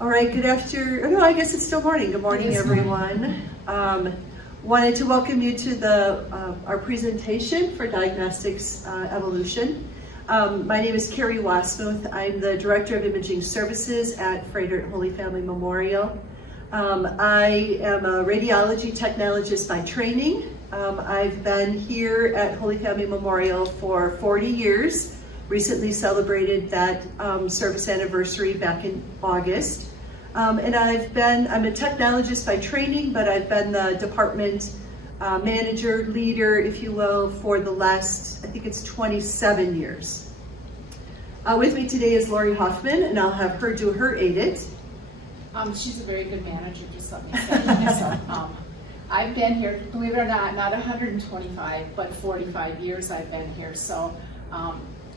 All right, good afternoon. No, I guess it's still morning. Good morning, everyone. Wanted to welcome you to our presentation for Diagnostics Evolution. My name is Carrie Wasmuth. I'm the Director of Imaging Services at Frederick Holy Family Memorial. I am a radiology technologist by training. I've been here at Holy Family Memorial for 40 years. Recently celebrated that service anniversary back in August. And I'm a technologist by training, but I've been the department manager, leader, if you will, for the last, I think it's 27 years. With me today is Lori Hoffman, and I'll have her do her AIDIT. She's a very good manager, just let me say. So, I've been here, believe it or not 125, but 45 years I've been here. So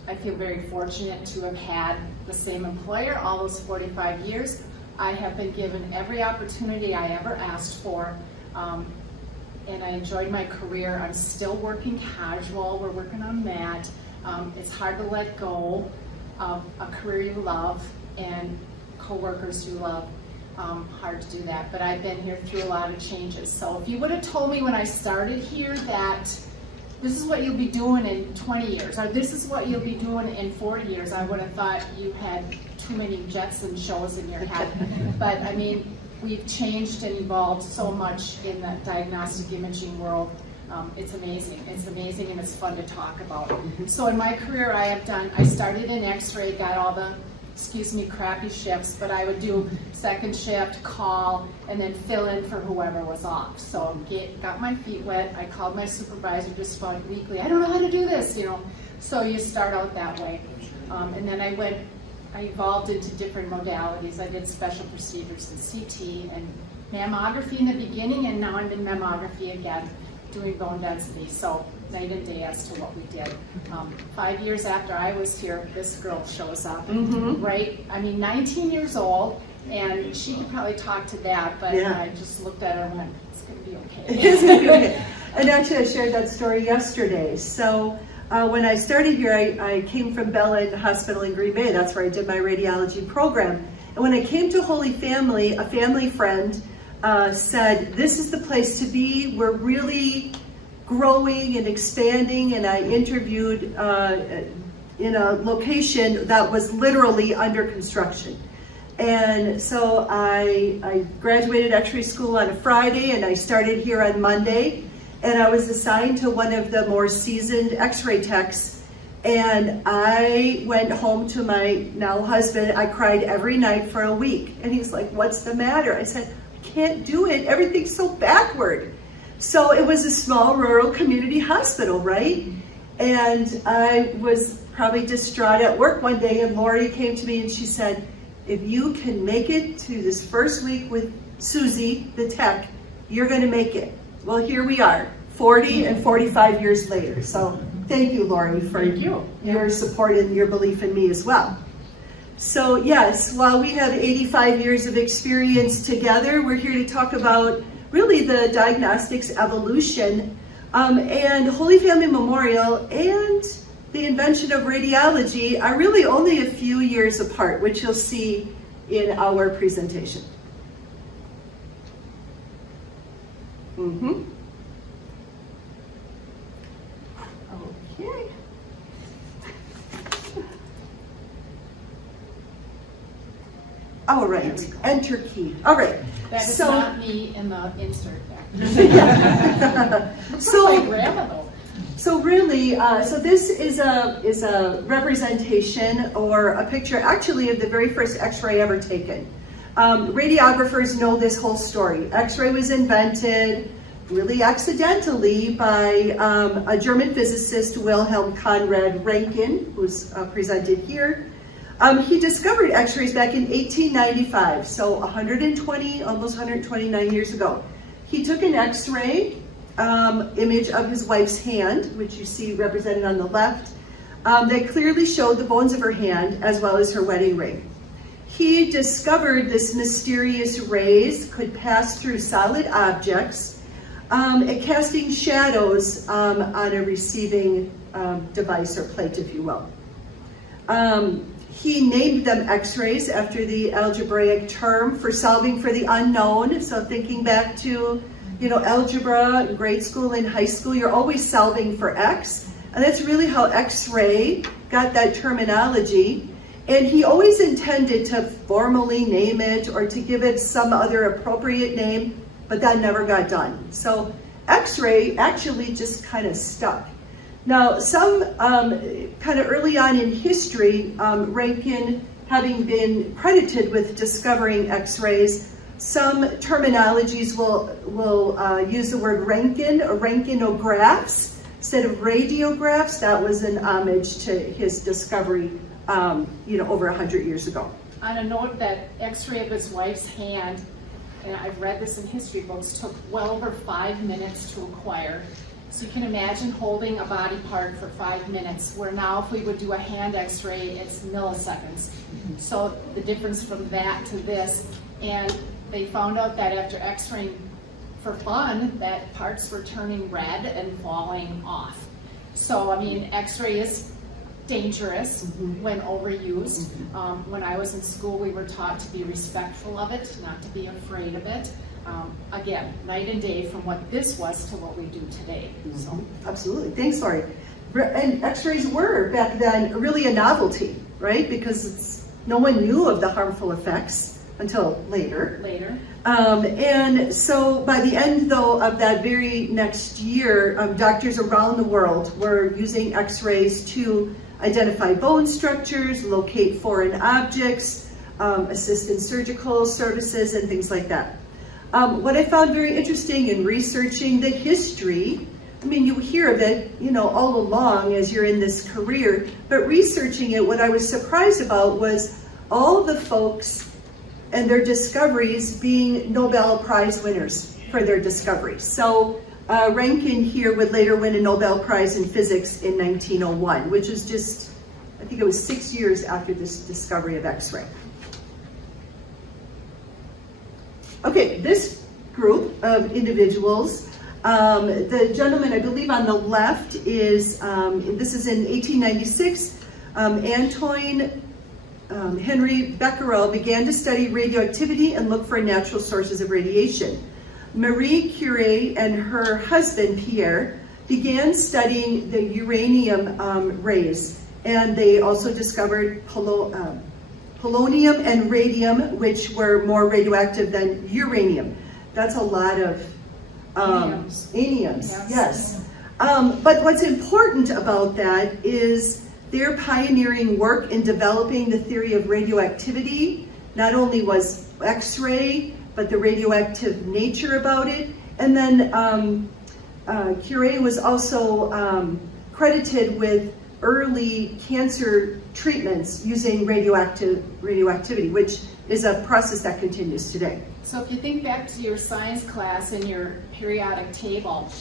I feel very fortunate to have had the same employer all those 45 years. I have been given every opportunity I ever asked for, and I enjoyed my career. I'm still working casual. We're working on that. It's hard to let go of a career you love and coworkers you love. Hard to do that, but I've been here through a lot of changes. So if you would have told me when I started here that this is what you'll be doing in 20 years, or this is what you'll be doing in 40 years, I would have thought you had too many Jetson shows in your head. But I mean, we've changed and evolved so much in the diagnostic imaging world. It's amazing. It's amazing, and it's fun to talk about. So in my career, I started in X-ray, got all the, excuse me, crappy shifts, but I would do second shift, call, and then fill in for whoever was off. So got my feet wet. I called my supervisor just about weekly. I don't know how to do this, you know. So you start out that way. And then I evolved into different modalities. I did special procedures in CT and mammography in the beginning, and now I'm in mammography again, doing bone density. So night and day as to what we did. 5 years after I was here, this girl shows up, right? I mean, 19 years old, and she could probably talk to that, but I just looked at her and went, it's gonna be okay. It's gonna be okay. And actually, I shared that story yesterday. So when I started here, I came from Bella Hospital in Green Bay. That's where I did my radiology program. And when I came to Holy Family, a family friend said, this is the place to be. We're really growing and expanding, and I interviewed in a location that was literally under construction. And so I graduated X-ray school on a Friday, and I started here on Monday, and I was assigned to one of the more seasoned X-ray techs, and I went home to my now husband. I cried every night for a week, and he's like, what's the matter? I said, I can't do it. Everything's so backward. So it was a small rural community hospital, right? And I was probably distraught at work one day, and Lori came to me and she said, if you can make it to this first week with Susie, the tech, you're gonna make it. Well, here we are, 40 and 45 years later. So thank you, Lori, for your support and your belief in me as well. So yes, while we have 85 years of experience together, we're here to talk about really the diagnostics evolution, and Holy Family Memorial and the invention of radiology are really only a few years apart, which you'll see in our presentation. Okay. All right, enter key. All right. That is not me in the insert back. So really, so this is a representation or a picture actually of the very first X-ray ever taken. Radiographers know this whole story. X-ray was invented really accidentally by a German physicist, Wilhelm Conrad Röntgen, who's presented here. He discovered X-rays back in 1895, so 120, almost 129 years ago. He took an X-ray image of his wife's hand, which you see represented on the left, that clearly showed the bones of her hand as well as her wedding ring. He discovered this mysterious rays could pass through solid objects, casting shadows on a receiving device or plate, if you will. he named them X-rays after the algebraic term for solving for the unknown. So thinking back to, algebra in grade school and high school, you're always solving for X. And that's really how X-ray got that terminology. And he always intended to formally name it or to give it some other appropriate name, but that never got done. So X-ray actually just kind of stuck. Now, some kind of early on in history, Rankin having been credited with discovering X-rays, some terminologies will use the word Rankin or Rankinographs instead of radiographs. That was an homage to his discovery, over 100 years ago. On a note, that X-ray of his wife's hand, and I've read this in history books, took well over 5 minutes to acquire. So you can imagine holding a body part for 5 minutes, where now if we would do a hand X-ray, it's milliseconds. So the difference from that to this, and they found out that after X-raying for fun, that parts were turning red and falling off. So, X-ray is dangerous when overused. When I was in school, we were taught to be respectful of it, not to be afraid of it. Again, night and day from what this was to what we do today. So. Absolutely. Thanks, Lori. And X-rays were back then really a novelty, right? Because no one knew of the harmful effects until later. And so by the end, though, of that very next year, doctors around the world were using X-rays to identify bone structures, locate foreign objects, assist in surgical services, and things like that. What I found very interesting in researching the history, you hear of it, all along as you're in this career, but researching it, what I was surprised about was all the folks and their discoveries being Nobel Prize winners for their discoveries. So Rankin here would later win a Nobel Prize in Physics in 1901, which is just, I think it was 6 years after this discovery of X-ray. Okay, this group of individuals, the gentleman I believe on the left is, this is in 1896, Antoine Henry Becquerel began to study radioactivity and look for natural sources of radiation. Marie Curie and her husband Pierre began studying the uranium rays, and they also discovered polonium and radium, which were more radioactive than uranium. That's a lot of aniums. Yes. But what's important about that is their pioneering work in developing the theory of radioactivity. Not only was X-ray, but the radioactive nature about it. And then Curie was also credited with early cancer treatments using radioactivity, which is a process that continues today. So if you think back to your science class and your periodic table,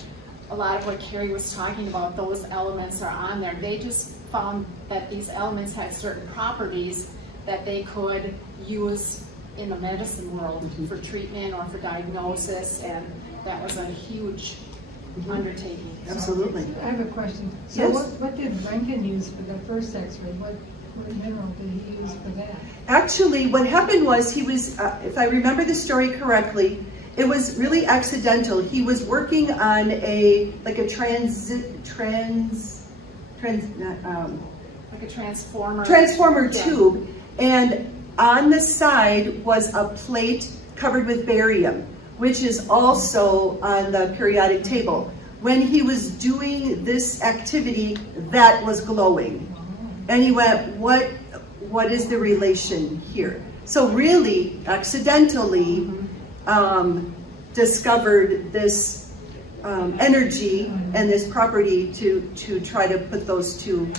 a lot of what Carrie was talking about, those elements are on there. They just found that these elements had certain properties that they could use in the medicine world for treatment or for diagnosis, and that was a huge undertaking. Absolutely. I have a question. So Yes? what did Rankin use for the first X-ray? What mineral did he use for that? Actually, what happened was he was, if I remember the story correctly, it was really accidental. He was working on like a transformer tube, and on the side was a plate covered with barium, which is also on the periodic table. When he was doing this activity, that was glowing. And he went, what is the relation here? So really, accidentally, discovered this energy and this property to try to put those to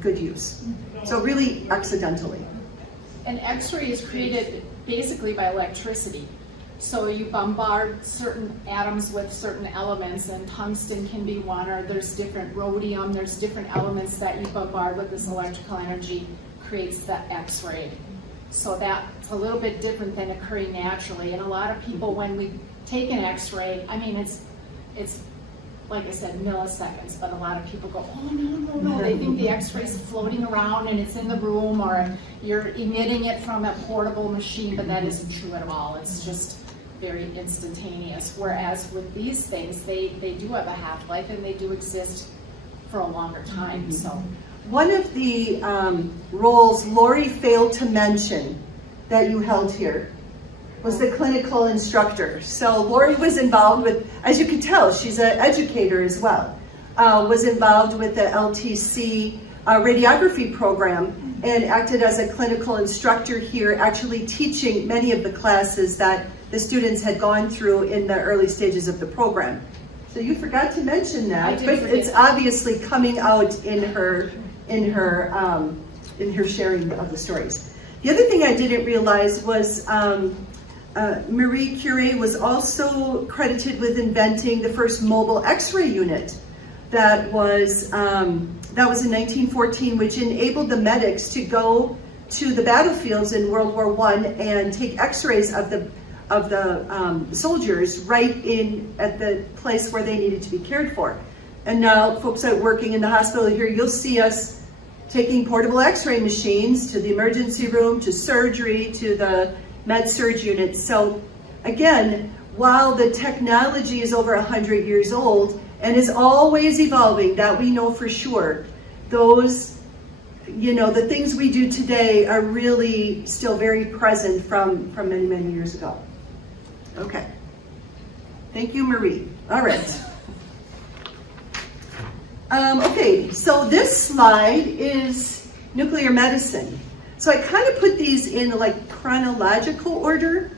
good use. So really accidentally. An X-ray is created basically by electricity. So you bombard certain atoms with certain elements, and tungsten can be one, or there's different rhodium, there's different elements that you bombard with this electrical energy, creates the X-ray. So that's a little bit different than occurring naturally. And a lot of people, when we take an X-ray, I mean, it's like I said, milliseconds, but a lot of people go, oh, no. They think the x-ray's floating around and it's in the room, or you're emitting it from a portable machine, but that isn't true at all. It's just very instantaneous. Whereas with these things, they do have a half-life and they do exist for a longer time, so. One of the roles Lori failed to mention that you held here was the clinical instructor. So Lori was involved with, as you can tell, she's an educator as well, was involved with the LTC radiography program and acted as a clinical instructor here, actually teaching many of the classes that the students had gone through in the early stages of the program. So you forgot to mention that, but it's obviously coming out in her sharing of the stories. The other thing I didn't realize was Marie Curie was also credited with inventing the first mobile X-ray unit that was in 1914, which enabled the medics to go to the battlefields in World War I and take X-rays of the soldiers right in at the place where they needed to be cared for. And now folks that are working in the hospital here, you'll see us taking portable X-ray machines to the emergency room, to surgery, to the med-surg unit. So again, while the technology is over 100 years old and is always evolving, that we know for sure, those, the things we do today are really still very present from many, many years ago. Okay. Thank you, Marie. All right. Okay, so this slide is nuclear medicine. So I kind of put these in like chronological order.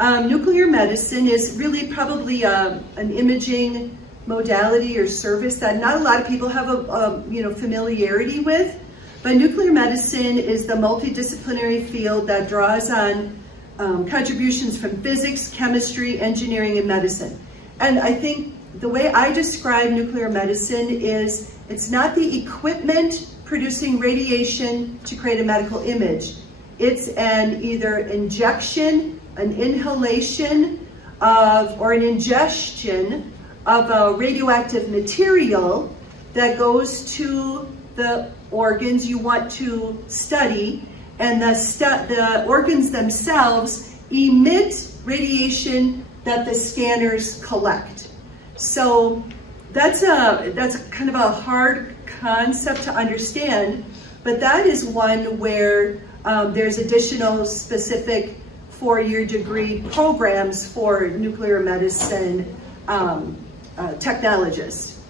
Nuclear medicine is really probably an imaging modality or service that not a lot of people have a familiarity with. But nuclear medicine is the multidisciplinary field that draws on contributions from physics, chemistry, engineering, and medicine. And I think the way I describe nuclear medicine is it's not the equipment producing radiation to create a medical image. It's an either injection, an inhalation or an ingestion of a radioactive material that goes to the organs you want to study, and the organs themselves emit radiation that the scanners collect. So that's kind of a hard concept to understand, but that is one where there's additional specific 4-year degree programs for nuclear medicine technologists.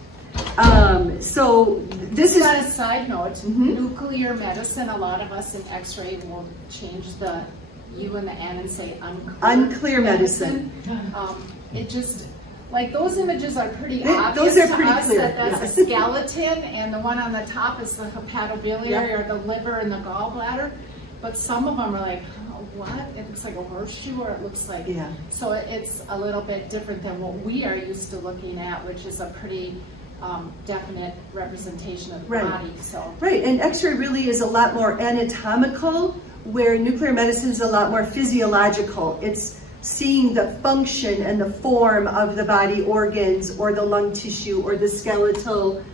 So this is on a side note, nuclear medicine, a lot of us in X-ray will change the U and the N and say unclear medicine. It just, like, those images are pretty obvious those are to pretty us clear. that that's a skeleton, and the one on the top is the hepatobiliary or the liver and the gallbladder. But some of them are like, oh, what? It looks like a horseshoe, or it looks like, so it's a little bit different than what we are used to looking at, which is a pretty definite representation of the body. So right, and X-ray really is a lot more anatomical, where nuclear medicine is a lot more physiological. It's seeing the function and the form of the body organs or the lung tissue or the skeletal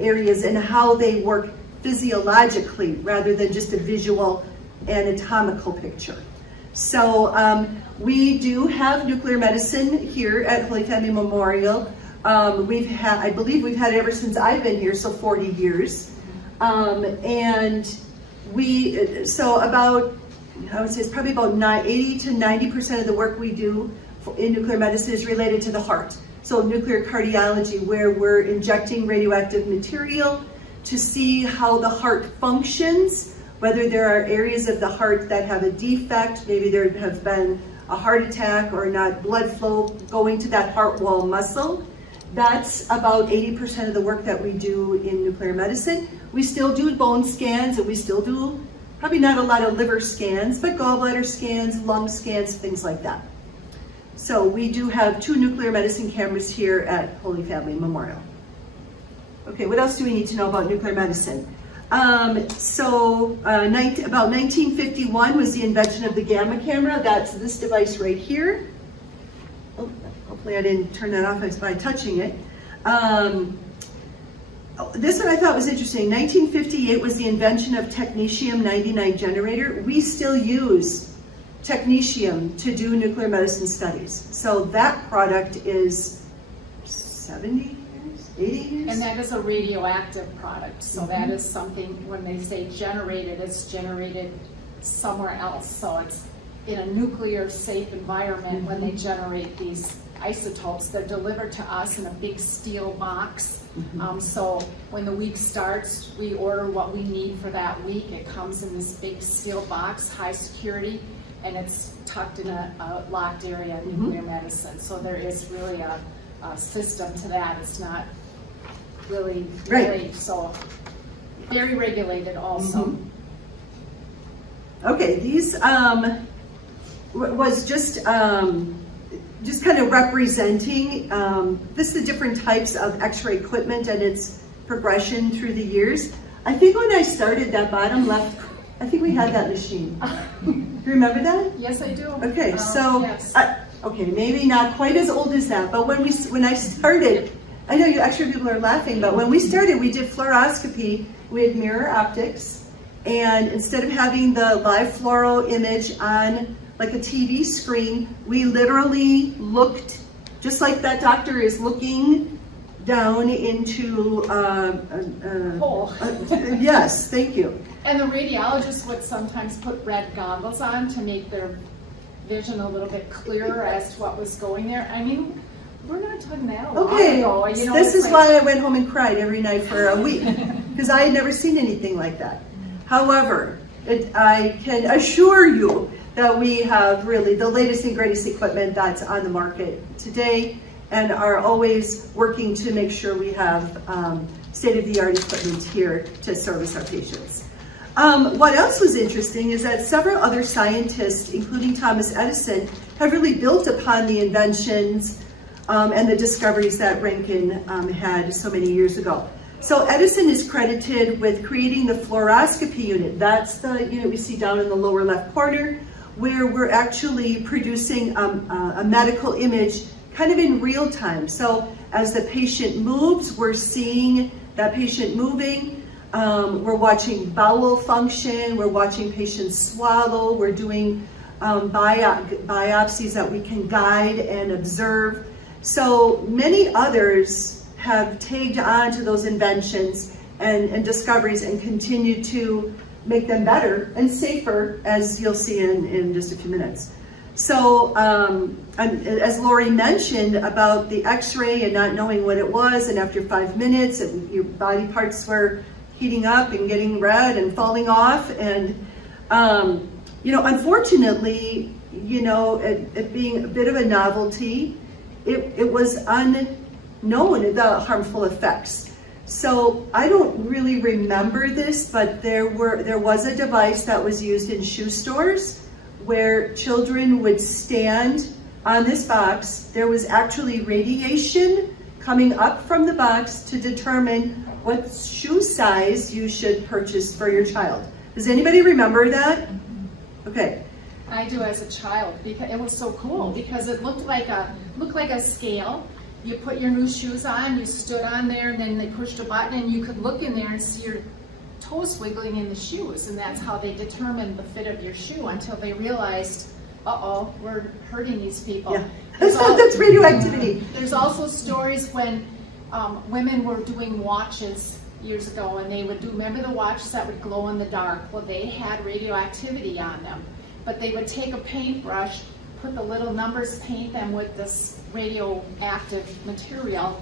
areas and how they work physiologically rather than just a visual anatomical picture. So we do have nuclear medicine here at Holy Family Memorial. I believe we've had it ever since I've been here, so 40 years. And so about, I would say it's probably about 80 to 90% of the work we do in nuclear medicine is related to the heart. So nuclear cardiology, where we're injecting radioactive material to see how the heart functions, whether there are areas of the heart that have a defect, maybe there have been a heart attack or not blood flow going to that heart wall muscle. That's about 80% of the work that we do in nuclear medicine. We still do bone scans, and we still do probably not a lot of liver scans, but gallbladder scans, lung scans, things like that. So we do have 2 nuclear medicine cameras here at Holy Family Memorial. Okay, what else do we need to know about nuclear medicine? About 1951 was the invention of the gamma camera. That's this device right here. Oh, hopefully I didn't turn that off by touching it. This one I thought was interesting. 1958 was the invention of technetium-99 generator. We still use technetium to do nuclear medicine studies. So that product is 70 years, 80 years? And that is a radioactive product. So that is something, when they say generated, it's generated somewhere else. So it's in a nuclear safe environment when they generate these isotopes. They're delivered to us in a big steel box. So when the week starts, we order what we need for that week. It comes in this big steel box, high security, and it's tucked in a locked area in nuclear medicine. So there is really a system to that. It's not really, so very regulated also. Okay, these was just kind of representing this the different types of X-ray equipment and its progression through the years. I think when I started, that bottom left, I think we had that machine. Do you remember that? Yes, I do. Okay, so yes. okay, maybe not quite as old as that, but when I started, I know you extra people are laughing, but when we started, we did fluoroscopy. We had mirror optics, and instead of having the live fluoro image on like a TV screen, we literally looked, just like that doctor is looking down into hole. Yes, thank you. And the radiologists would sometimes put red goggles on to make their vision a little bit clearer as to what was going there. I mean, we're not talking that a while ago. You know, this is why I went home and cried every night for a week, because I had never seen anything like that. However, I can assure you that we have really the latest and greatest equipment that's on the market today, and are always working to make sure we have state-of-the-art equipment here to service our patients. What else was interesting is that several other scientists, including Thomas Edison, have really built upon the inventions and the discoveries that Rankin had so many years ago. So Edison is credited with creating the fluoroscopy unit. That's the unit we see down in the lower left corner, where we're actually producing a medical image kind of in real time. So as the patient moves, we're seeing that patient moving. We're watching bowel function. We're watching patients swallow. We're doing biopsies that we can guide and observe. So many others have tagged on to those inventions and discoveries and continue to make them better and safer, as you'll see in just a few minutes. So as Lori mentioned about the X-ray and not knowing what it was, and after 5 minutes your body parts were heating up and getting red and falling off, and unfortunately, it being a bit of a novelty, it was unknown, the harmful effects. So I don't really remember this, but there was a device that was used in shoe stores where children would stand on this box. There was actually radiation coming up from the box to determine what shoe size you should purchase for your child. Does anybody remember that? Okay. I do as a child, because it was so cool, because it looked like a scale. You put your new shoes on, you stood on there, and then they pushed a button, and you could look in there and see your toes wiggling in the shoes, and that's how they determined the fit of your shoe, until they realized, uh-oh, we're hurting these people. Yeah. That's radioactivity. There's also stories when women were doing watches years ago, and they would remember the watches that would glow in the dark? Well, they had radioactivity on them, but they would take a paintbrush, put the little numbers, paint them with this radioactive material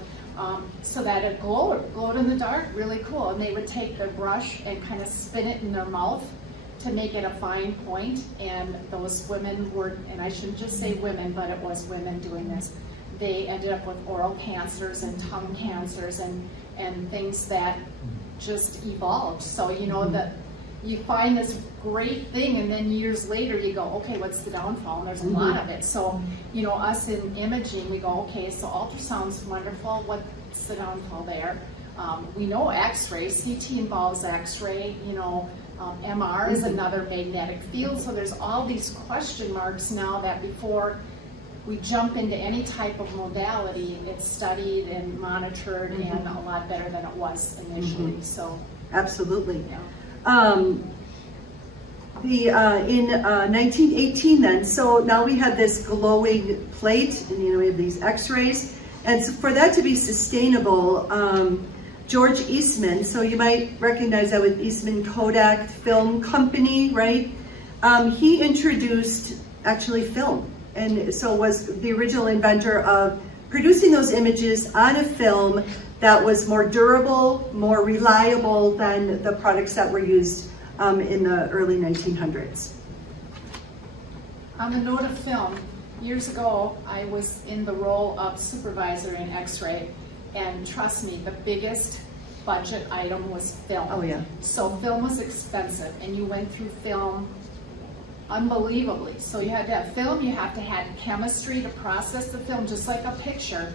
so that it glowed in the dark, really cool. And they would take the brush and kind of spin it in their mouth to make it a fine point. And those women were, and I shouldn't just say women, but it was women doing this, they ended up with oral cancers and tongue cancers and things that just evolved. So, that you find this great thing, and then years later you go, okay, what's the downfall? And there's a lot of it. So, us in imaging, we go, okay, so ultrasound's wonderful. What's the downfall there? We know X-ray, CT involves X-ray, MR is another magnetic field. So there's all these question marks now that before we jump into any type of modality, it's studied and monitored and a lot better than it was initially. So absolutely. yeah. In 1918 then, so now we have this glowing plate, and we have these x-rays, and so for that to be sustainable, George Eastman, so you might recognize that with Eastman Kodak Film Company, right? He introduced actually film, and so was the original inventor of producing those images on a film that was more durable, more reliable than the products that were used in the early 1900s. On the note of film, years ago, I was in the role of supervisor in X-ray, and trust me, the biggest budget item was film. Oh yeah. So film was expensive, and you went through film unbelievably. So you had to have film, you have to have chemistry to process the film, just like a picture.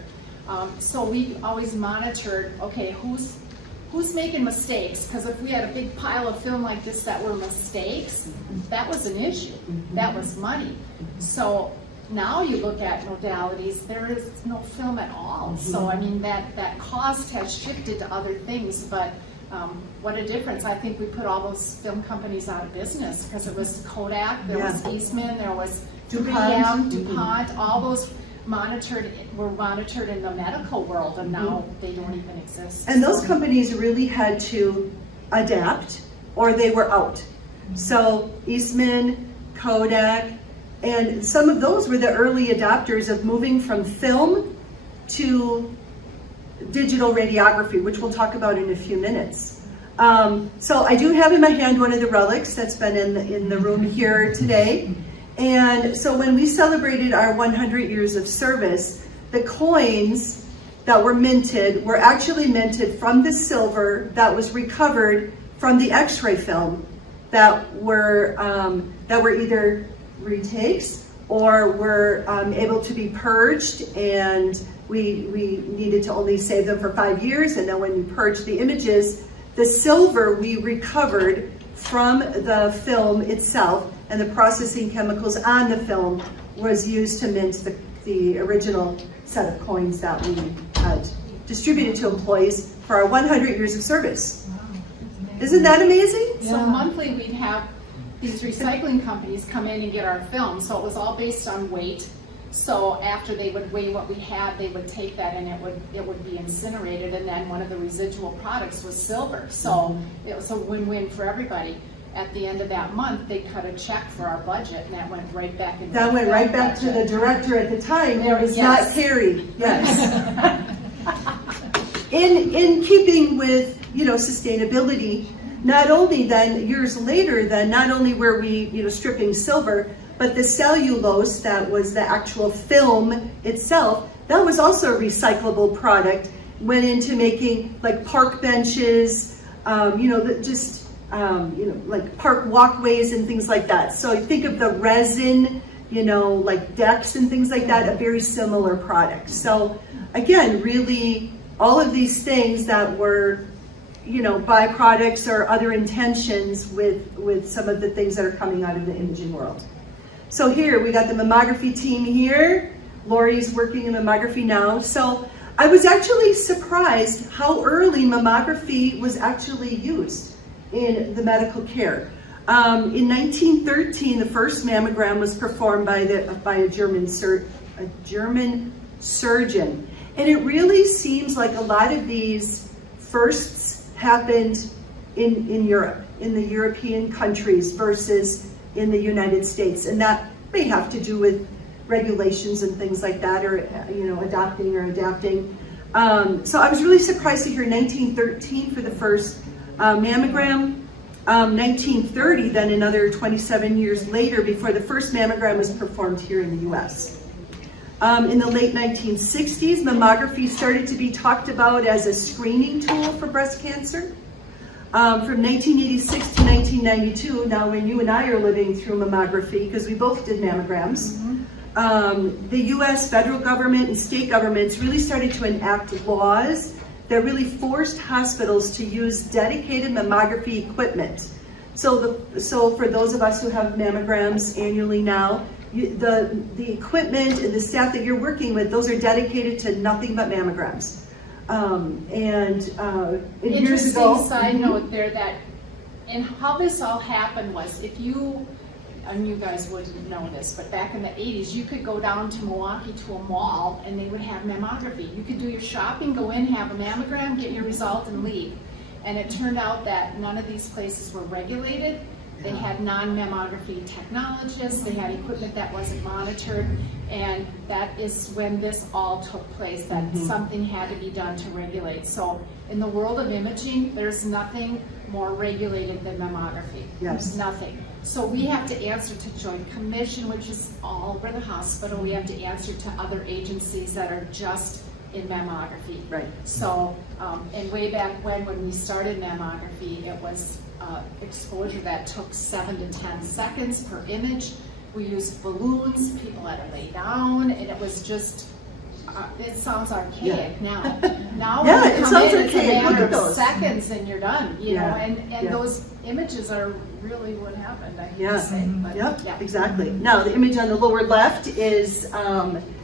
So we always monitored, okay, who's making mistakes? Because if we had a big pile of film like this that were mistakes, that was an issue. That was money. So now you look at modalities, there is no film at all. So I mean, that cost has shifted to other things, but what a difference. I think we put all those film companies out of business, because it was Kodak, there was Eastman, there was 3M, DuPont, all those were monitored in the medical world, and now they don't even exist. And those companies really had to adapt, or they were out. So Eastman, Kodak, and some of those were the early adopters of moving from film to digital radiography, which we'll talk about in a few minutes. So I do have in my hand one of the relics that's been in the room here today. And so when we celebrated our 100 years of service, the coins that were minted were actually minted from the silver that was recovered from the X-ray film that were either retakes or were able to be purged, and we needed to only save them for 5 years. And then when we purged the images, the silver we recovered from the film itself, and the processing chemicals on the film was used to mint the original set of coins that we had distributed to employees for our 100 years of service. Wow, that's amazing. Isn't that amazing? So monthly we'd have these recycling companies come in and get our film. So it was all based on weight. So after they would weigh what we had, they would take that and it would be incinerated, and then one of the residual products was silver. So it was a win-win for everybody. At the end of that month, they cut a check for our budget, and that went right back into That went right back to the director at the time. It was not Terry. Yes. In keeping with sustainability, not only then years later, then not only were we stripping silver, but the cellulose that was the actual film itself, that was also a recyclable product. Went into making like park benches, like park walkways and things like that. So think of the resin, like decks and things like that, a very similar product. So again, really all of these things that were, byproducts or other intentions with some of the things that are coming out of the imaging world. So here we got the mammography team here. Lori's working in mammography now. So I was actually surprised how early mammography was actually used in the medical care. In 1913, the first mammogram was performed by a German surgeon. And it really seems like a lot of these firsts happened in Europe, in the European countries versus in the United States. And that may have to do with regulations and things like that, or adopting or adapting. So I was really surprised to hear 1913 for the first mammogram. 1930, then another 27 years later, before the first mammogram was performed here in the US. In the late 1960s, mammography started to be talked about as a screening tool for breast cancer. From 1986 to 1992, now when you and I are living through mammography, because we both did mammograms, the US federal government and state governments really started to enact laws that really forced hospitals to use dedicated mammography equipment. So for those of us who have mammograms annually now, the equipment and the staff that you're working with, those are dedicated to nothing but mammograms. And years ago, Interesting side note there that, and how this all happened was, if you, and you guys wouldn't know this, but back in the 80s, you could go down to Milwaukee to a mall and they would have mammography. You could do your shopping, go in, have a mammogram, get your result and leave. And it turned out that none of these places were regulated. They had non-mammography technologists, they had equipment that wasn't monitored, and that is when this all took place, that something had to be done to regulate. So in the world of imaging, there's nothing more regulated than mammography. Yes. Nothing. So we have to answer to Joint Commission, which is all over the hospital. We have to answer to other agencies that are just in mammography. Right. So, and way back when we started mammography, it was exposure that took 7 to 10 seconds per image. We used balloons, people had to lay down, and it was just, it sounds archaic now. Now Yeah, when it you come sounds in, it's a archaic. Look matter at of those. seconds and you're done, you know, and Yeah. those images are really what happened, I hate Yeah. to say, but Yep, yeah. exactly. Now, the image on the lower left is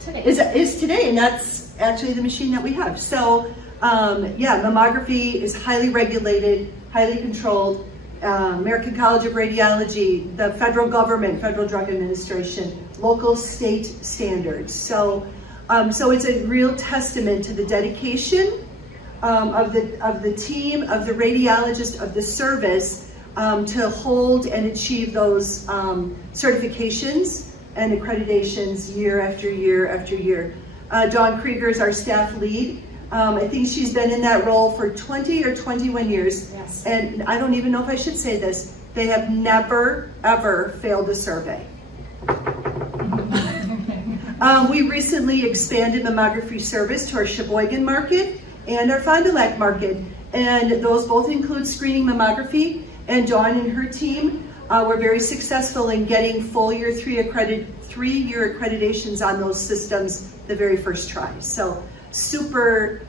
Today. is today, and that's actually the machine that we have. So, yeah, mammography is highly regulated, highly controlled. American College of Radiology, the federal government, Federal Drug Administration, local, state standards. So, so it's a real testament to the dedication of the team, of the radiologist, of the service, to hold and achieve those certifications and accreditations year after year after year. Dawn Krieger is our staff lead. I think she's been in that role for 20 or 21 years. Yes. And I don't even know if I should say this, they have never, ever failed a survey. We recently expanded mammography service to our Sheboygan market and our Fond du Lac market. And those both include screening mammography. And Dawn and her team were very successful in getting full year 3-year accreditations on those systems the very first try. So super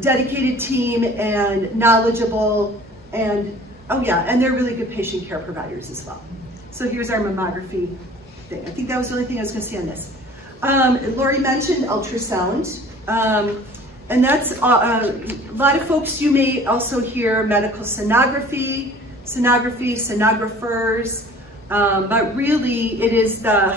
dedicated team and knowledgeable, and oh yeah, and they're really good patient care providers as well. So here's our mammography thing. I think that was the only thing I was going to say on this. Lori mentioned ultrasound, and that's a lot of folks, you may also hear medical sonography, sonographers, but really it is the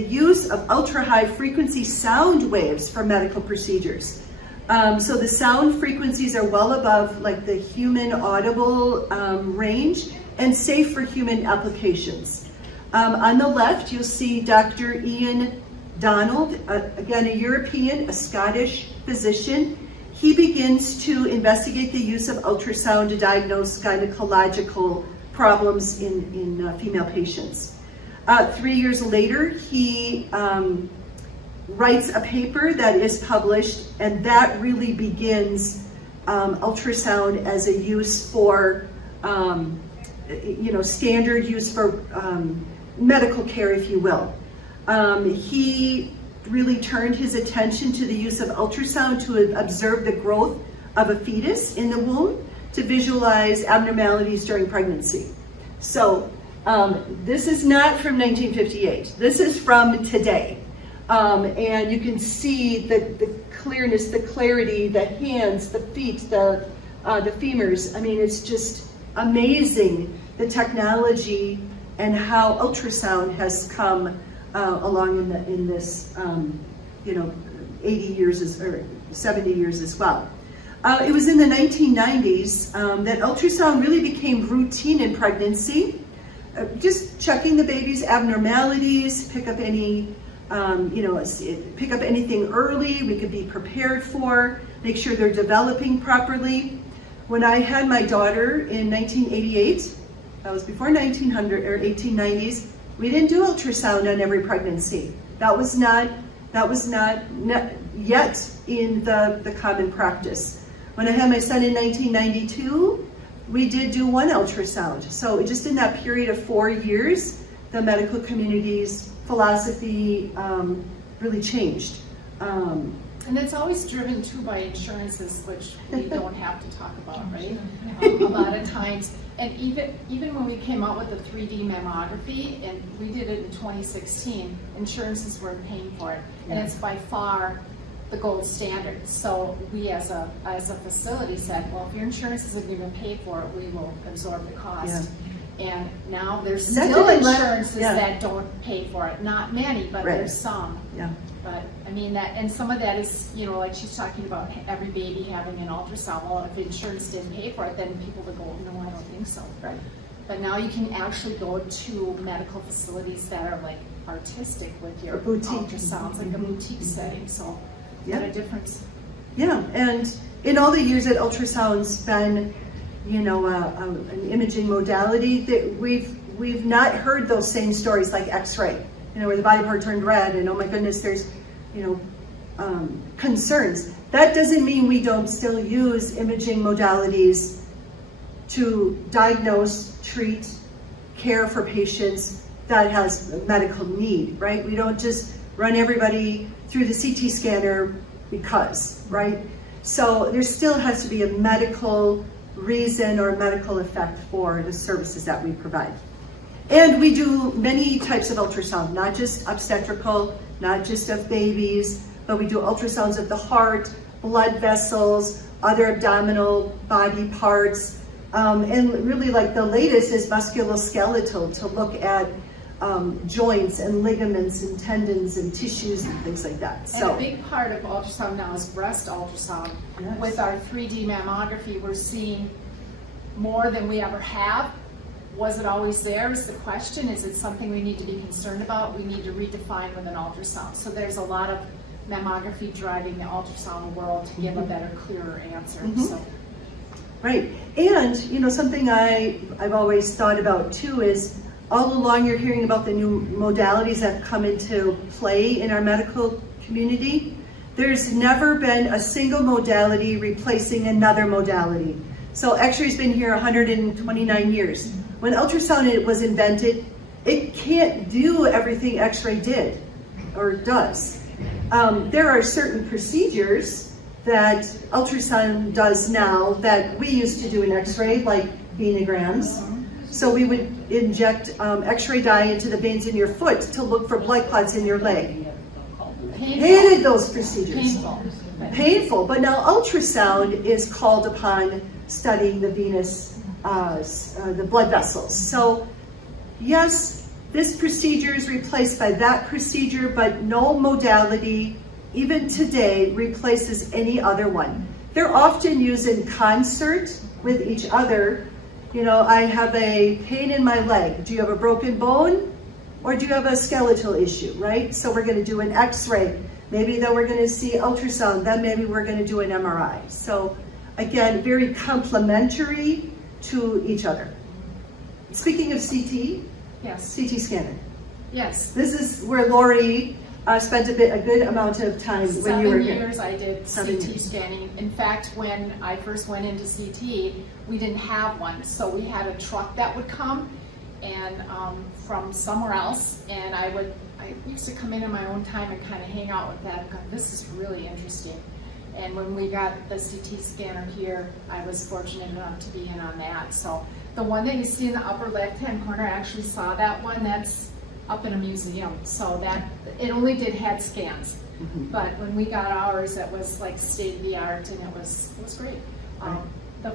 use of ultra high frequency sound waves for medical procedures. So the sound frequencies are well above like the human audible range and safe for human applications. On the left, you'll see Dr. Ian Donald, again, a European, a Scottish physician. He begins to investigate the use of ultrasound to diagnose gynecological problems in female patients. 3 years later, he writes a paper that is published, and that really begins ultrasound as a use for, standard use for medical care, if you will. He really turned his attention to the use of ultrasound to observe the growth of a fetus in the womb, to visualize abnormalities during pregnancy. So this is not from 1958. This is from today. And you can see the clearness, the clarity, the hands, the feet, the femurs. I mean, it's just amazing, the technology and how ultrasound has come along in this 80 years or 70 years as well. It was in the 1990s that ultrasound really became routine in pregnancy, just checking the baby's abnormalities, pick up any, pick up anything early we could be prepared for, make sure they're developing properly. When I had my daughter in 1988, that was before 1900 or 1890s, we didn't do ultrasound on every pregnancy. That was not yet in the common practice. When I had my son in 1992, we did do one ultrasound. So just in that period of 4 years, the medical community's philosophy really changed. And it's always driven too by insurances, which we don't have to talk about, right? A lot of times, and even when we came out with the 3D mammography, and we did it in 2016, insurances weren't paying for it, and it's by far the gold standard. So we as a facility said, well, if your insurance isn't going to pay for it, we will absorb the cost. And now there's still insurances that don't pay for it. Not many, but there's some. Yeah. But I mean that, and some of that is, you know, like she's talking about every baby having an ultrasound. Well, if insurance didn't pay for it, then people would go, no, I don't think so. Right. But now you can actually go to medical facilities that are like artistic with your ultrasounds, like a boutique setting. So what a difference. Yeah, and in all the years that ultrasound's been, you know, an imaging modality, that we've not heard those same stories like X-ray, you know, where the body part turned red and oh my goodness, there's, you know, concerns. That doesn't mean we don't still use imaging modalities to diagnose, treat, care for patients that has medical need, right? We don't just run everybody through the CT scanner because, right? So there still has to be a medical reason or medical effect for the services that we provide. And we do many types of ultrasound, not just obstetrical, not just of babies, but we do ultrasounds of the heart, blood vessels, other abdominal body parts, and really like the latest is musculoskeletal to look at joints and ligaments and tendons and tissues and things like that. So, and a big part of ultrasound now is breast ultrasound. Yes. With our 3D mammography, we're seeing more than we ever have. Was it always there is the question. Is it something we need to be concerned about? We need to redefine with an ultrasound. So there's a lot of mammography driving the ultrasound world to give a better, clearer answer. So. Right, and you know, something I've always thought about too is all along you're hearing about the new modalities that have come into play in our medical community. There's never been a single modality replacing another modality. So X-ray's been here 129 years. When ultrasound was invented, it can't do everything X-ray did or does. There are certain procedures that ultrasound does now that we used to do in X-ray, like venograms. So we would inject X-ray dye into the veins in your foot to look for blood clots in your leg. Hated those procedures. Painful, but now ultrasound is called upon studying the venous, the blood vessels. So yes, this procedure is replaced by that procedure, but no modality, even today, replaces any other one. They're often used in concert with each other. You know, I have a pain in my leg. Do you have a broken bone or do you have a skeletal issue, right? So we're going to do an X-ray. Maybe then we're going to see ultrasound. Then maybe we're going to do an MRI. So again, very complementary to each other. Speaking of CT, yes, CT scanner. Yes. This is where Lori spent a good amount of time when you were here. 7 years I did CT scanning. In fact, when I first went into CT, we didn't have one. So we had a truck that would come and from somewhere else, and I used to come in my own time and kind of hang out with that and go, this is really interesting. And when we got the CT scanner here, I was fortunate enough to be in on that. So the one that you see in the upper left-hand corner, I actually saw that one. That's up in a museum. So that, it only did head scans. But when we got ours, it was like state-of-the-art, and it was great. The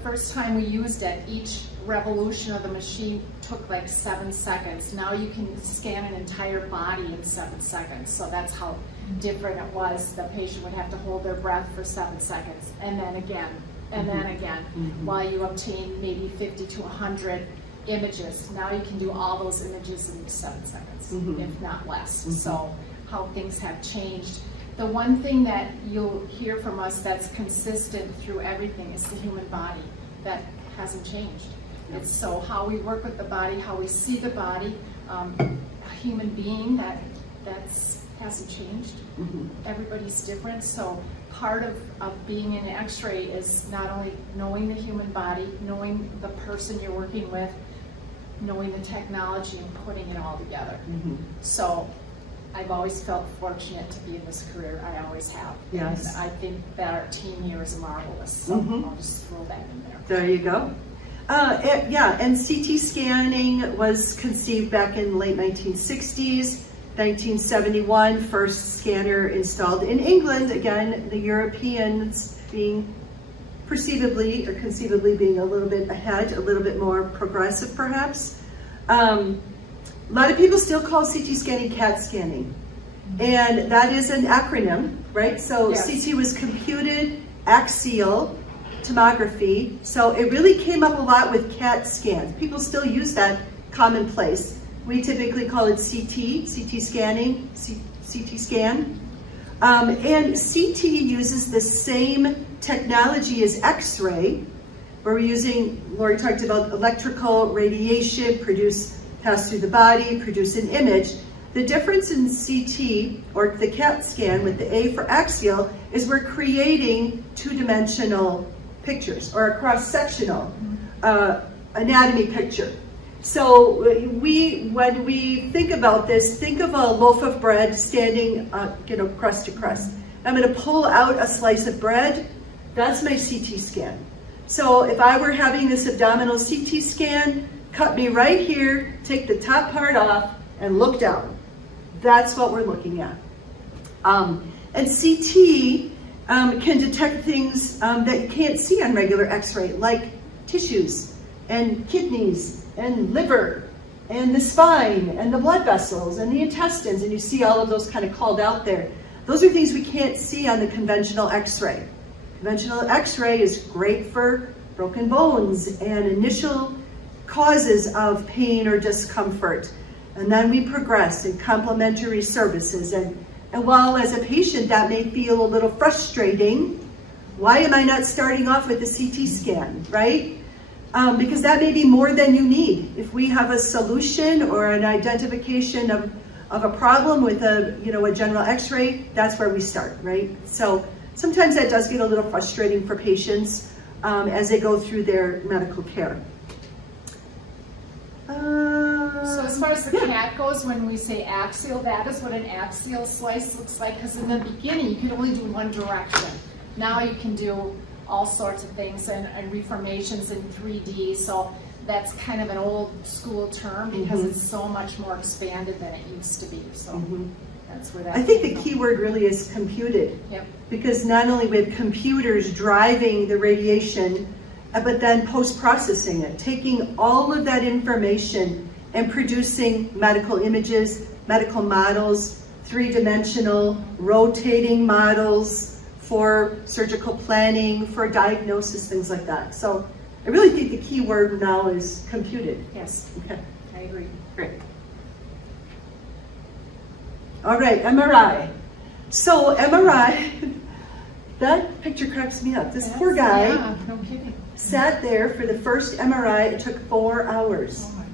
first time we used it, each revolution of the machine took like 7 seconds. Now you can scan an entire body in 7 seconds. So that's how different it was. The patient would have to hold their breath for 7 seconds, and then again, and then again, while you obtain maybe 50 to 100 images. Now you can do all those images in 7 seconds, if not less. So how things have changed. The one thing that you'll hear from us that's consistent through everything is the human body. That hasn't changed. It's so how we work with the body, how we see the body, a human being, that's hasn't changed. Everybody's different. So part of being an X-ray is not only knowing the human body, knowing the person you're working with, knowing the technology and putting it all together. So I've always felt fortunate to be in this career. I always have. Yes. And I think that our team here is marvelous. So I'll just throw that in there. There you go. And CT scanning was conceived back in late 1960s. 1971, first scanner installed in England. Again, the Europeans being perceivably or conceivably being a little bit ahead, a little bit more progressive perhaps. A lot of people still call CT scanning CAT scanning. And that is an acronym, right? So yes. CT was computed axial tomography. So it really came up a lot with CAT scans. People still use that commonplace. We typically call it CT scanning, CT scan. And CT uses the same technology as X-ray, where we're using, Lori talked about electrical radiation, pass through the body, produce an image. The difference in CT, or the CAT scan with the A for axial, is we're creating two-dimensional pictures, or a cross-sectional anatomy picture. So when we think about this, think of a loaf of bread standing, crust to crust. I'm going to pull out a slice of bread. That's my CT scan. So if I were having this abdominal CT scan, cut me right here, take the top part off, and look down. That's what we're looking at. And CT can detect things that you can't see on regular X-ray, like tissues and kidneys and liver and the spine and the blood vessels and the intestines, and you see all of those kind of called out there. Those are things we can't see on the conventional X-ray. Conventional X-ray is great for broken bones and initial causes of pain or discomfort. And then we progress in complementary services. And while as a patient that may feel a little frustrating, why am I not starting off with the CT scan, right? Because that may be more than you need. If we have a solution or an identification of a problem with a general X-ray, that's where we start, right? So sometimes that does get a little frustrating for patients as they go through their medical care. So as far as the CAT goes, when we say axial, that is what an axial slice looks like, because in the beginning you could only do one direction. Now you can do all sorts of things and reformations in 3D, so that's kind of an old school term because it's so much more expanded than it used to be. So that's where that I think the key word really is computed. Yep. Because not only with computers driving the radiation, but then post-processing it, taking all of that information and producing medical images, medical models, three-dimensional rotating models for surgical planning, for diagnosis, things like that. So I really think the key word now is computed. Yes, Okay, I agree. great. All right, MRI. So MRI, that picture cracks me up. This poor guy Yeah, no kidding. sat there for the first MRI. It took 4 hours. Oh my God.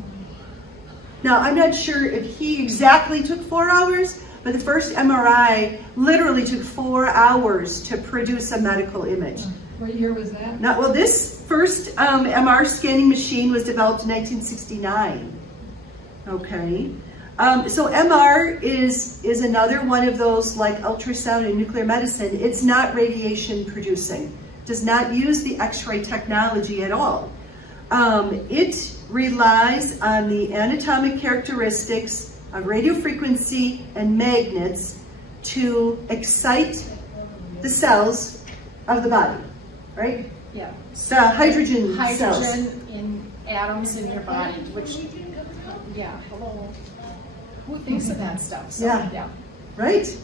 Now, I'm not sure if he exactly took 4 hours, but the first MRI literally took 4 hours to produce a medical image. What year was that? Now, well, this first MR scanning machine was developed in 1969. Okay. So MR is another one of those, like ultrasound and nuclear medicine. It's not radiation producing. Does not use the X-ray technology at all. It relies on the anatomic characteristics of radio frequency and magnets to excite the cells of the body, right? Yeah. The hydrogen cells. Hydrogen in atoms in your body, which, hello. Who thinks of that stuff? So, Yeah. Right.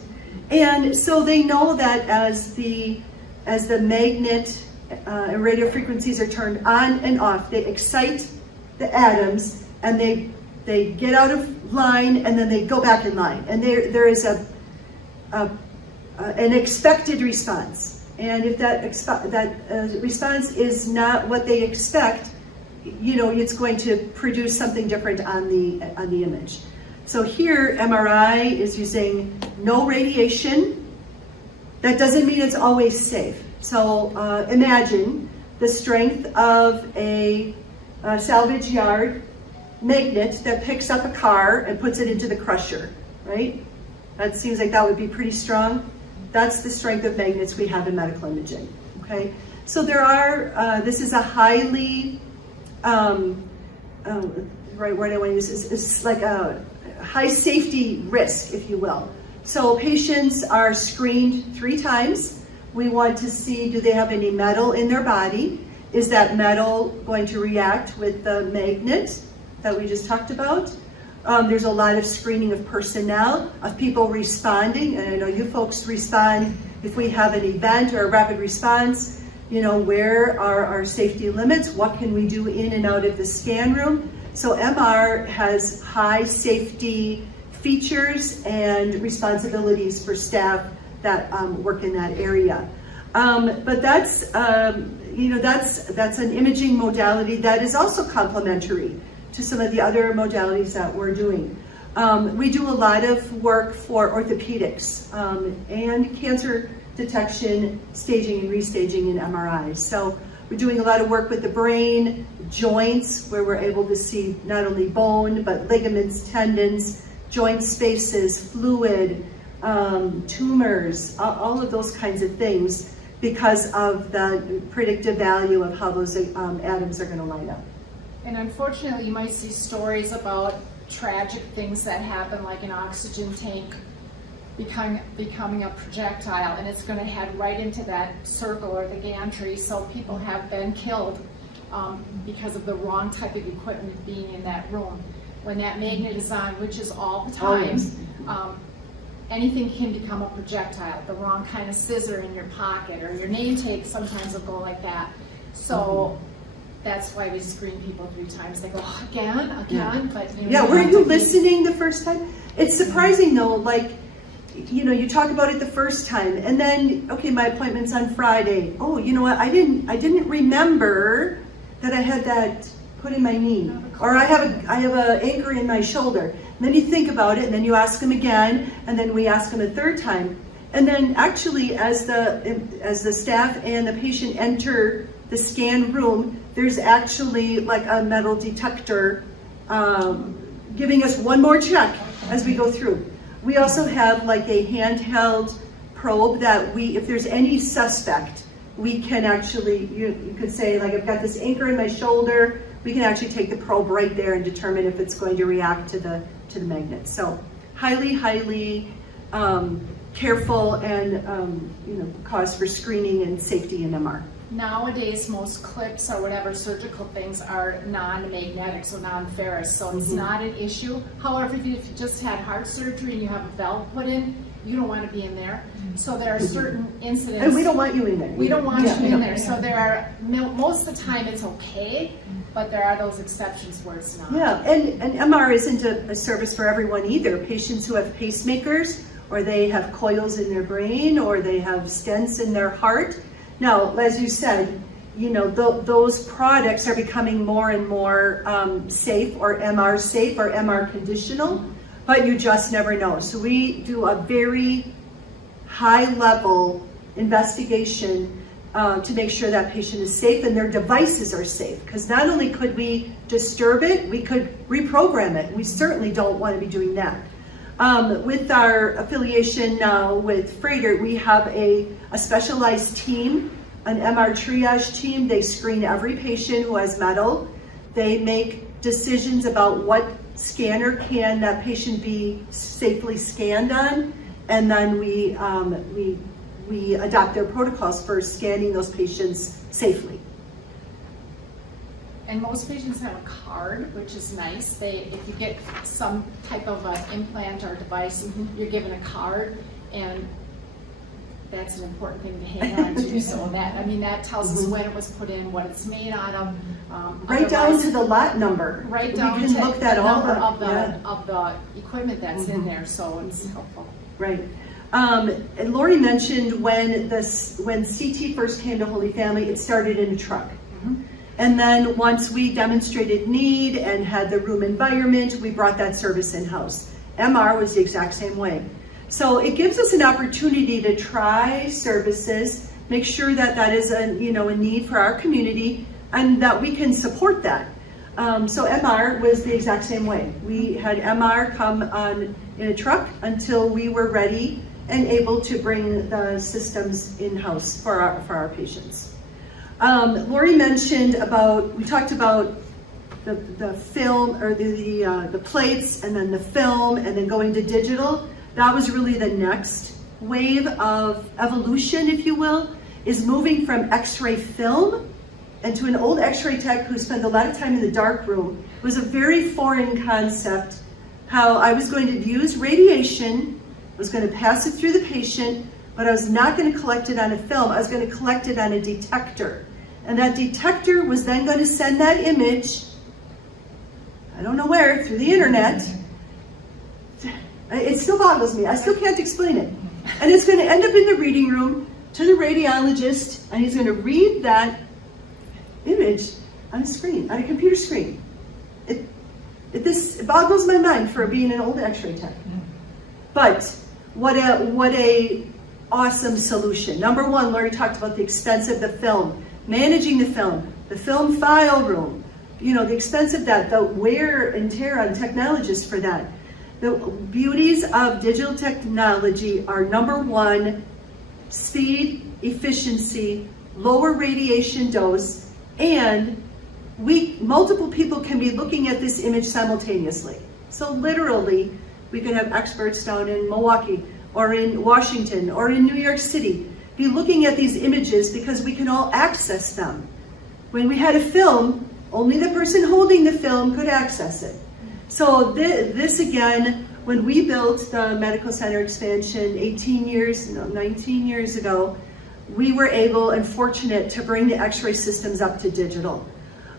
And so they know that as the magnet and radio frequencies are turned on and off, they excite the atoms and they get out of line and then they go back in line. And there is an expected response. And if that response is not what they expect, it's going to produce something different on the image. So here, MRI is using no radiation. That doesn't mean it's always safe. So imagine the strength of a salvage yard magnet that picks up a car and puts it into the crusher, right? That seems like that would be pretty strong. That's the strength of magnets we have in medical imaging, okay? So there are, this is a highly, right word I want to use is like a high safety risk, if you will. So patients are screened 3 times. We want to see, do they have any metal in their body? Is that metal going to react with the magnet that we just talked about? There's a lot of screening of personnel, of people responding, and I know you folks respond if we have an event or a rapid response, you know, where are our safety limits? What can we do in and out of the scan room? So MR has high safety features and responsibilities for staff that work in that area. But that's, you know, that's an imaging modality that is also complementary to some of the other modalities that we're doing. We do a lot of work for orthopedics and cancer detection, staging and restaging in MRIs. So we're doing a lot of work with the brain, joints, where we're able to see not only bone, but ligaments, tendons, joint spaces, fluid, tumors, all of those kinds of things because of the predictive value of how those atoms are going to line up. And unfortunately, you might see stories about tragic things that happen, like an oxygen tank becoming a projectile, and it's going to head right into that circle or the gantry. So people have been killed because of the wrong type of equipment being in that room. When that magnet is on, which is all the time, anything can become a projectile. The wrong kind of scissor in your pocket or your name tag sometimes will go like that. So that's why we screen people 3 times. They go, oh, again, but you know. Yeah, were you listening the first time? It's surprising though, like, you know, you talk about it the first time, and then, okay, my appointment's on Friday. Oh, you know what? I didn't remember that I had that put in my knee, or I have a anchor in my shoulder. And then you think about it, and then you ask them again, and then we ask them a 3rd time, and then actually, as the staff and the patient enter the scan room, there's actually like a metal detector giving us one more check as we go through. We also have like a handheld probe that if there's any suspect, we can actually, you could say, like, I've got this anchor in my shoulder, we can actually take the probe right there and determine if it's going to react to the magnet. So highly careful and you know, cause for screening and safety in MR. Nowadays, most clips or whatever surgical things are non-magnetic, so non-ferrous, so it's not an issue. However, if you just had heart surgery and you have a valve put in, you don't want to be in there. So there are certain incidents. And we don't want you in there. We don't want you in there. So there are, most of the time it's okay, but there are those exceptions where it's not. Yeah, and MR isn't a service for everyone either. Patients who have pacemakers, or they have coils in their brain, or they have stents in their heart. Now, as you said, you know, those products are becoming more and more safe, or MR conditional, but you just never know. So we do a very high level investigation to make sure that patient is safe and their devices are safe. Because not only could we disturb it, we could reprogram it. We certainly don't want to be doing that. With our affiliation now with Freighter, we have a specialized team, an MR triage team. They screen every patient who has metal. They make decisions about what scanner can that patient be safely scanned on, and then we adopt their protocols for scanning those patients safely. And most patients have a card, which is nice. If you get some type of implant or device, you're given a card, and that's an important thing to hang on to. So that tells us when it was put in, what it's made out of. Right down to the lot number. Right down to the number of the equipment that's in there. So it's helpful. Right. And Lori mentioned when CT first came to Holy Family, it started in a truck. And then once we demonstrated need and had the room environment, we brought that service in-house. MR was the exact same way. So it gives us an opportunity to try services, make sure that that is a need for our community, and that we can support that. So MR was the exact same way. We had MR come on in a truck until we were ready and able to bring the systems in-house for our patients. Lori mentioned we talked about the film, or the plates, and then the film, and then going to digital. That was really the next wave of evolution, if you will, is moving from X-ray film. And to an old X-ray tech who spent a lot of time in the dark room, it was a very foreign concept how I was going to use radiation, I was going to pass it through the patient, but I was not going to collect it on a film, I was going to collect it on a detector. And that detector was then going to send that image, I don't know where, through the internet. It still boggles me, I still can't explain it. And it's going to end up in the reading room to the radiologist, and he's going to read that image on a screen, on a computer screen. It boggles my mind for being an old X-ray tech. But what a awesome solution. Number one, Lori talked about the expense of the film, managing the film file room, the expense of that, the wear and tear on technologists for that. The beauties of digital technology are, number one, speed, efficiency, lower radiation dose, and multiple people can be looking at this image simultaneously. So literally, we can have experts down in Milwaukee, or in Washington, or in New York City, be looking at these images because we can all access them. When we had a film, only the person holding the film could access it. So this again, when we built the medical center expansion 19 years ago, we were able and fortunate to bring the X-ray systems up to digital.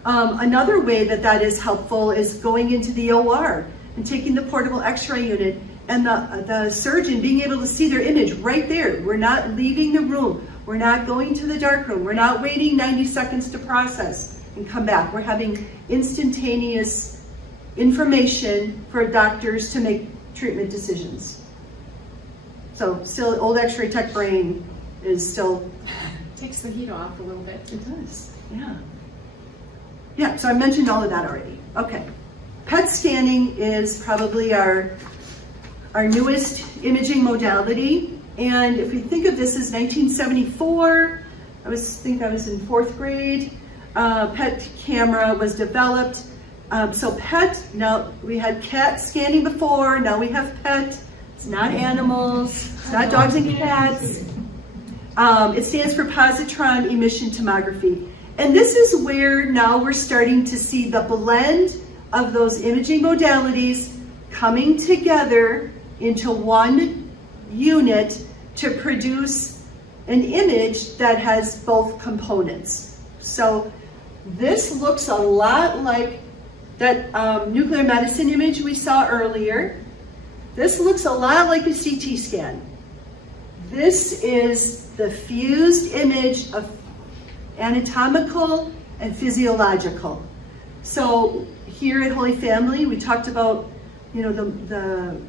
Another way that is helpful is going into the OR and taking the portable X-ray unit and the surgeon being able to see their image right there. We're not leaving the room. We're not going to the dark room. We're not waiting 90 seconds to process and come back. We're having instantaneous information for doctors to make treatment decisions. So still, old X-ray tech brain is still... Takes the heat off a little bit. It does, yeah. Yeah, so I mentioned all of that already. Okay, PET scanning is probably our newest imaging modality. And if we think of this as 1974, I think I was in 4th grade, PET camera was developed. So PET, now we had CAT scanning before, now we have PET. It's not animals, it's not dogs and cats. It stands for positron emission tomography. And this is where now we're starting to see the blend of those imaging modalities coming together into one unit to produce an image that has both components. So this looks a lot like that nuclear medicine image we saw earlier. This looks a lot like a CT scan. This is the fused image of anatomical and physiological. So here at Holy Family, we talked about, the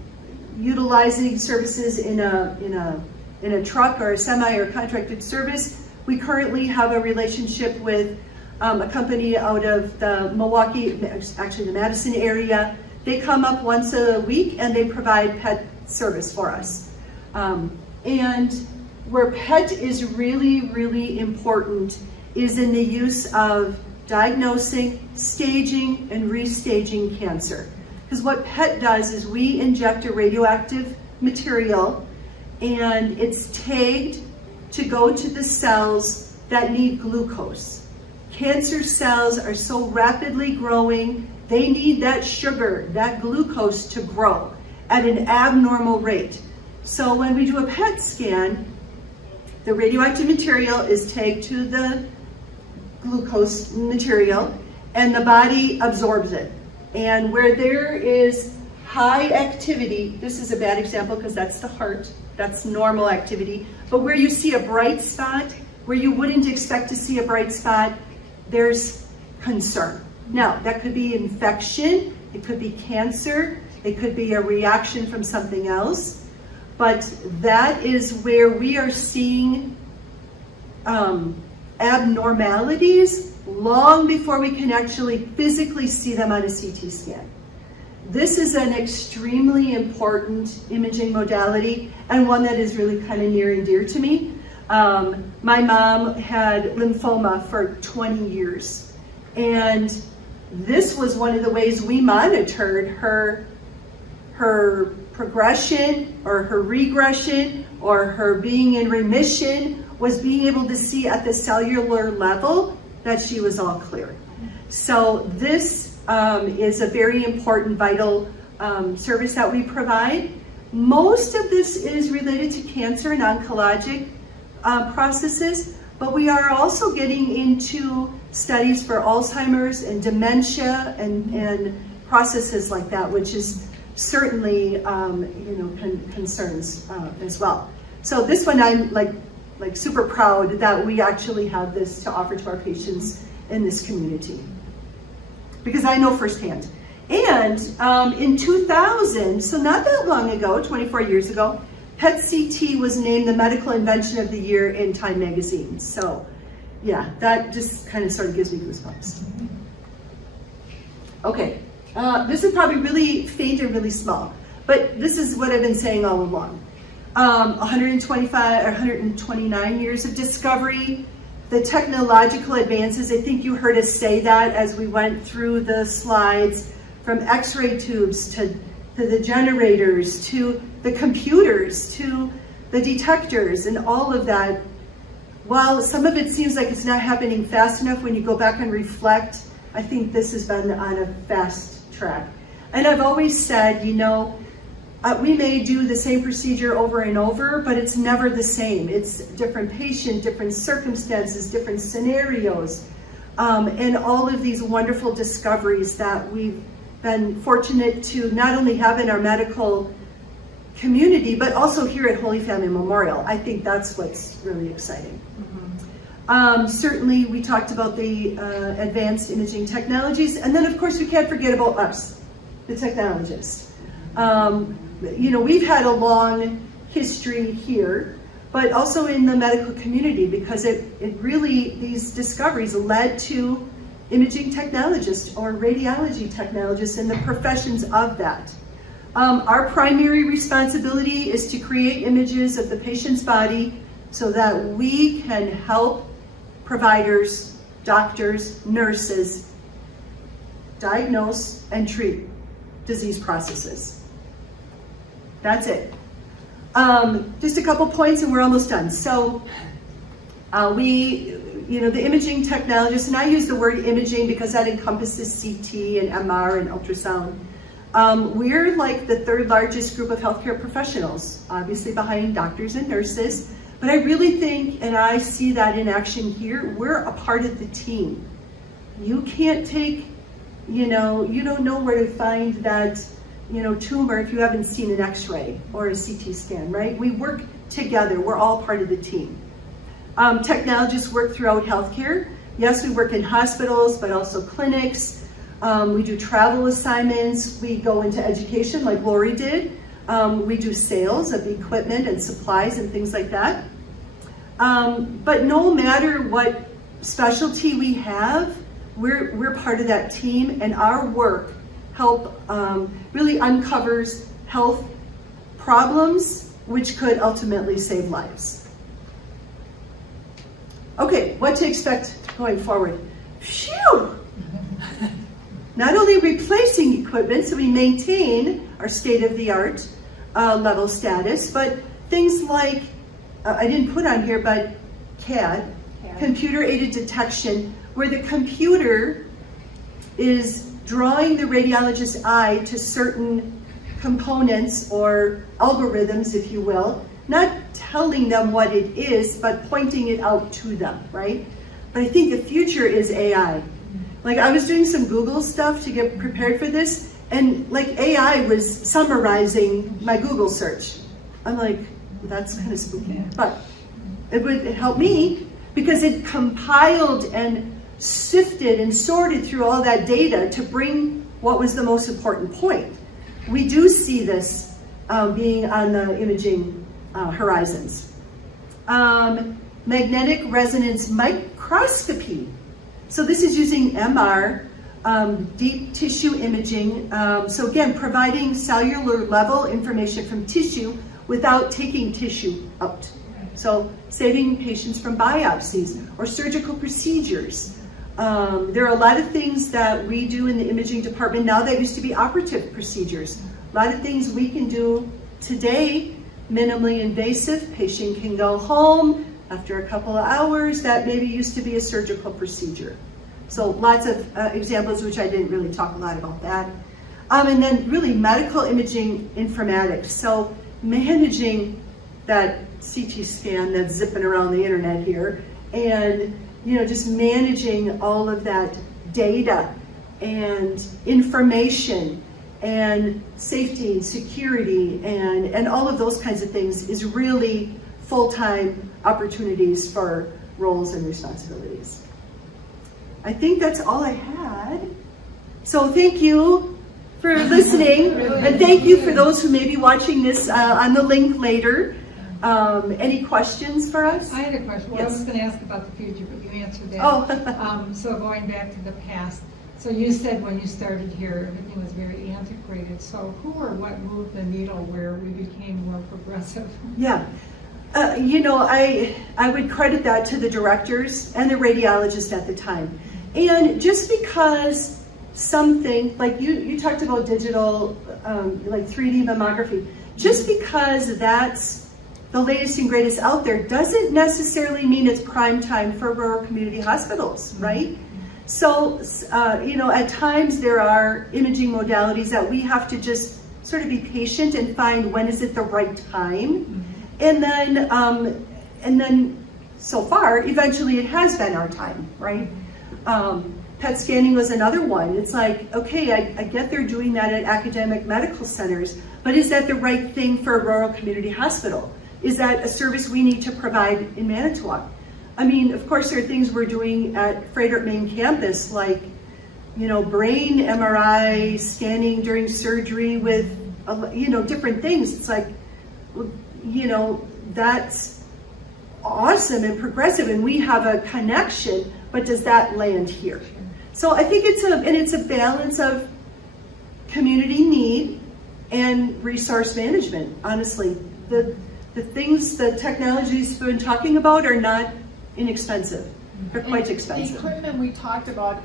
utilizing services in a truck or a semi or contracted service. We currently have a relationship with a company out of the Milwaukee, actually the Madison area. They come up once a week and they provide PET service for us. And where PET is really, really important is in the use of diagnosing, staging, and restaging cancer. Because what PET does is we inject a radioactive material and it's tagged to go to the cells that need glucose. Cancer cells are so rapidly growing, they need that sugar, that glucose to grow at an abnormal rate. So when we do a PET scan, the radioactive material is tagged to the glucose material and the body absorbs it. And where there is high activity, this is a bad example because that's the heart, that's normal activity, but where you see a bright spot, where you wouldn't expect to see a bright spot, there's concern. Now, that could be infection, it could be cancer, it could be a reaction from something else, but that is where we are seeing abnormalities long before we can actually physically see them on a CT scan. This is an extremely important imaging modality and one that is really kind of near and dear to me. My mom had lymphoma for 20 years, and this was one of the ways we monitored her progression or her regression or her being in remission, was being able to see at the cellular level that she was all clear. So this is a very important, vital service that we provide. Most of this is related to cancer and oncologic processes, but we are also getting into studies for Alzheimer's and dementia and processes like that, which is certainly concerns as well. So this one I'm like super proud that we actually have this to offer to our patients in this community, because I know firsthand. And in 2000, so not that long ago, 24 years ago, PET-CT was named the medical invention of the year in Time magazine. So yeah, that just kind of sort of gives me goosebumps. Okay, this is probably really faint and really small, but this is what I've been saying all along. 125 or 129 years of discovery, the technological advances, I think you heard us say that as we went through the slides, from X-ray tubes to the generators, to the computers, to the detectors, and all of that. While some of it seems like it's not happening fast enough, when you go back and reflect, I think this has been on a fast track. And I've always said, we may do the same procedure over and over, but it's never the same. It's different patient, different circumstances, different scenarios, and all of these wonderful discoveries that we've been fortunate to not only have in our medical community, but also here at Holy Family Memorial. I think that's what's really exciting. Certainly, we talked about the advanced imaging technologies, and then of course we can't forget about us, the technologists. We've had a long history here, but also in the medical community, because it really, these discoveries led to imaging technologists or radiology technologists and the professions of that. Our primary responsibility is to create images of the patient's body so that we can help providers, doctors, nurses diagnose and treat disease processes. That's it. Just a couple points and we're almost done. So the imaging technologists, and I use the word imaging because that encompasses CT and MR and ultrasound. We're like the third largest group of healthcare professionals, obviously behind doctors and nurses, but I really think, and I see that in action here, we're a part of the team. You can't take, you don't know where to find that, tumor if you haven't seen an X-ray or a CT scan, right? We work together, we're all part of the team. Technologists work throughout healthcare. Yes, we work in hospitals, but also clinics. We do travel assignments. We go into education like Lori did. We do sales of equipment and supplies and things like that. But no matter what specialty we have, we're part of that team, and our work really uncovers health problems which could ultimately save lives. Okay, what to expect going forward? Phew! Not only replacing equipment so we maintain our state-of-the-art level status, but things like, I didn't put on here, but CAD, computer-aided detection, where the computer is drawing the radiologist's eye to certain components or algorithms, if you will, not telling them what it is, but pointing it out to them, right? But I think the future is AI. Like, I was doing some Google stuff to get prepared for this, and like AI was summarizing my Google search. I'm like, that's kind of spooky, but it would help me because it compiled and sifted and sorted through all that data to bring what was the most important point. We do see this being on the imaging horizons. Magnetic resonance microscopy. So this is using MR, deep tissue imaging. So again, providing cellular level information from tissue without taking tissue out. So saving patients from biopsies or surgical procedures. There are a lot of things that we do in the imaging department now that used to be operative procedures. A lot of things we can do today, minimally invasive. Patient can go home after a couple of hours. That maybe used to be a surgical procedure. So lots of examples, which I didn't really talk a lot about that. And then really medical imaging informatics. So managing that CT scan that's zipping around the internet here, and just managing all of that data and information and safety and security and all of those kinds of things is really full-time opportunities for roles and responsibilities. I think that's all I had. So thank you for listening, and thank you for those who may be watching this on the link later. Any questions for us? I had a question. Well, Yes. I was going to ask about the future, but you answered that. Oh. So going back to the past, so you said when you started here, everything was very antiquated. So who or what moved the needle where we became more progressive? Yeah. I would credit that to the directors and the radiologist at the time. And just because something, like you talked about digital, like 3D mammography, just because that's the latest and greatest out there doesn't necessarily mean it's prime time for rural community hospitals, right? So, at times there are imaging modalities that we have to just sort of be patient and find when is it the right time. And then so far, eventually it has been our time, right? PET scanning was another one. It's like, okay, I get they're doing that at academic medical centers, but is that the right thing for a rural community hospital? Is that a service we need to provide in Manitowoc? I mean, of course, there are things we're doing at Frederick main campus, like, brain MRI scanning during surgery with, different things. It's like, that's awesome and progressive, and we have a connection, but does that land here? So I think it's a balance of community need and resource management, honestly. The things, the technologies we've been talking about are not inexpensive. They're quite expensive. The equipment we talked about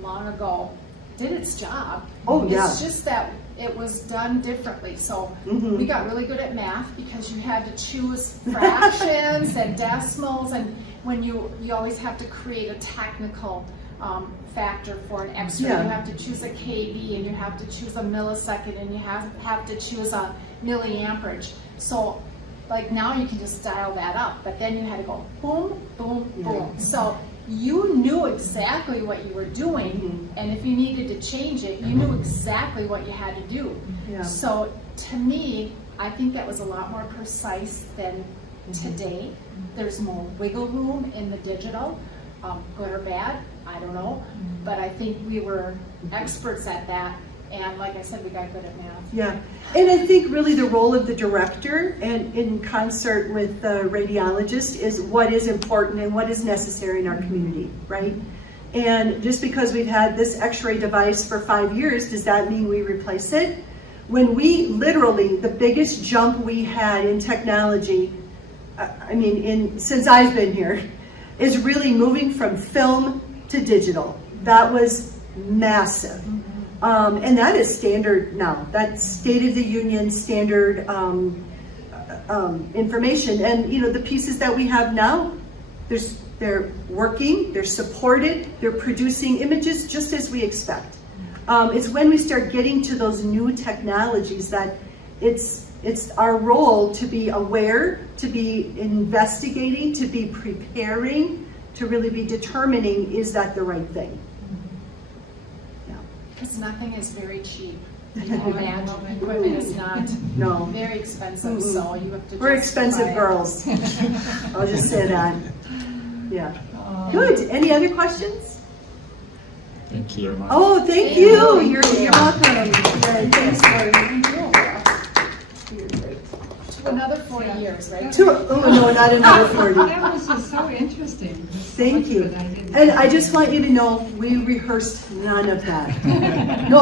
long ago did its job. Oh, yeah. It's just that it was done differently. So we got really good at math because you had to choose fractions and decimals, and when you always have to create a technical factor for an X-ray. Yeah. You have to choose a kV, and you have to choose a millisecond, and you have to choose a milliamperage. So like now you can just dial that up, but then you had to go boom, boom, boom. So you knew exactly what you were doing, and if you needed to change it, you knew exactly what you had to do. Yeah. So to me, I think that was a lot more precise than today. There's more wiggle room in the digital, good or bad, I don't know, but I think we were experts at that. And like I said, we got good at math. Yeah, and I think really the role of the director, and in concert with the radiologist, is what is important and what is necessary in our community, right? And just because we've had this X-ray device for 5 years, does that mean we replace it? When we literally, the biggest jump we had in technology, since I've been here, is really moving from film to digital. That was massive. And that is standard now. That's State of the Union standard information. And the pieces that we have now, they're working, they're supported, they're producing images just as we expect. It's when we start getting to those new technologies that it's our role to be aware, to be investigating, to be preparing, to really be determining, is that the right thing? Because nothing is very cheap. You can imagine equipment is not very expensive, so you have to. We're expensive girls. I'll just say that. Yeah. Good. Any other questions? Thank you. Oh, thank you. You're welcome. Yeah, thanks, Lori. You're great. To another 40 Yeah. years, right? Oh, no, not another 40. That was just so interesting. There's so Thank much you. of it I didn't And I know. just want you to know, we rehearsed none of that. No,